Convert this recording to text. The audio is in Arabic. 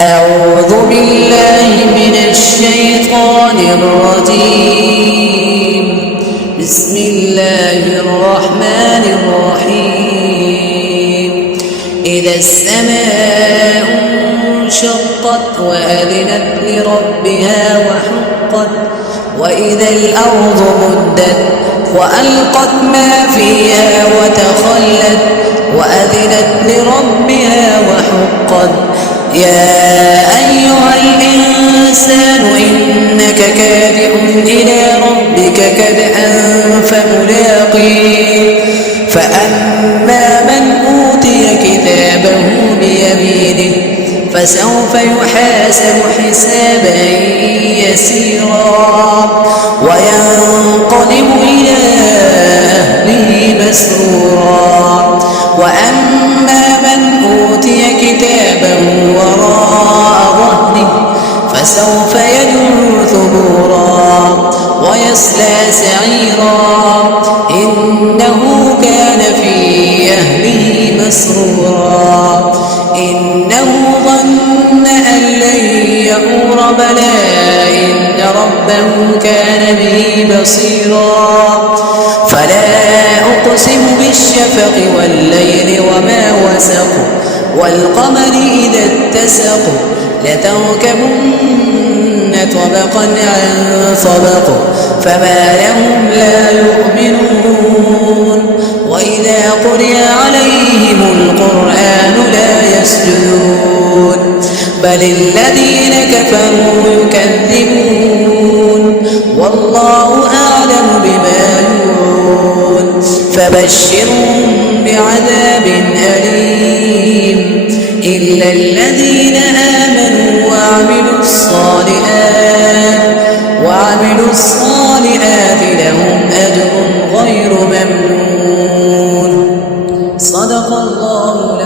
أعوذ بالله من الشيطان الرجيم. بسم الله الرحمن الرحيم. إذا السماء انشقت وأذنت لربها وحقت، وإذا الأرض مدت وألقت ما فيها وتخلت وأذنت لربها وحقت. يا أيها الإنسان إنك كادح إلى ربك كدحا فملاقيه. فأما من أوتي كتابه بيمينه فسوف يحاسب حسابا يسيرا وينقلب إلى أهله مسرورا. وأما من أوتي كتابه وراء ظهره فسوف يدعو ثبورا ويصلى سعيرا إنه كان في أهله مسرورا. إنه ظن أن لن يحور بلى إن ربه كان به بصيرا. فلا أقسم بالشفق والليل وما وسق والقمر إذا اتسق لتركبن طبقا عن طبق فما لهم لا يؤمنون. وإذا قرئ عليهم القرآن لا يسجدون بل الذين كفروا يكذبون والله أعلم بما يوعون. فبشرهم بعذاب أليم إلا الذين آمنوا وعملوا الصالحات لهم أجر غير ممنون. صدق الله.